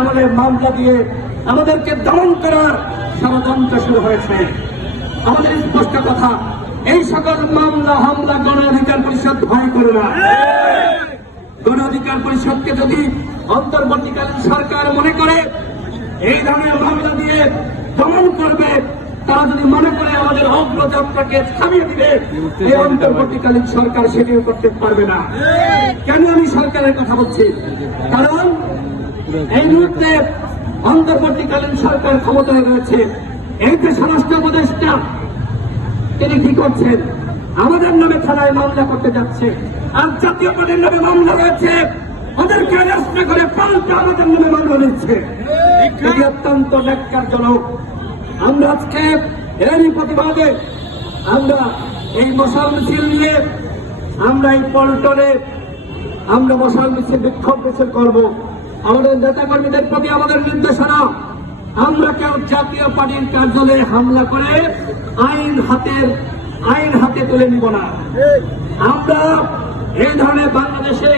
আমাদের মামলা দিয়ে আমাদেরকে দমন করার ষড়যন্ত্র শুরু হয়েছে। আমাদের স্পষ্ট কথা, এই সকল মামলা হামলা গণ অধিকার পরিষদ ভয় করে না। গণ অধিকার পরিষদকে যদি অন্তর্বর্তীকালীন সরকার মনে করে এই ধরনের মামলা দিয়ে দমন করবে, তারা যদি মনে করে আমাদের অগ্রযাত্রাকে থামিয়ে দিবে, এই অন্তর্বর্তীকালীন সরকার সেটিও করতে পারবে না। কেন আমি সরকারের কথা বলছি? কারণ এই মুহূর্তে অন্তর্বর্তীকালীন সরকার ক্ষমতায় রয়েছে। এই যে স্বরাষ্ট্র উপদেষ্টা, তিনি কি করছেন? আমাদের নামে থানায় মামলা করতে যাচ্ছে, আর জাতীয় পদের নামে মামলা রয়েছে, ওদেরকে অ্যারেস্ট না করে পাল্টা আমাদের নামে মামলা নিচ্ছে। এটি অত্যন্ত ন্যাক্কারজনক। আমরা আজকে এরই প্রতিবাদে আমরা এই মশাল মিছিল নিয়ে আমরা এই পল্টনে আমরা মশাল মিছিল বিক্ষোভ মিছিল করবো। আমাদের নেতা কর্মীদের প্রতি আমাদের নির্দেশনা, আমরা কেউ জাতীয় পার্টির কার্যালয়ে হামলা করে আইন হাতে তুলে নিব না। আমরা এই ধরনের বাংলাদেশে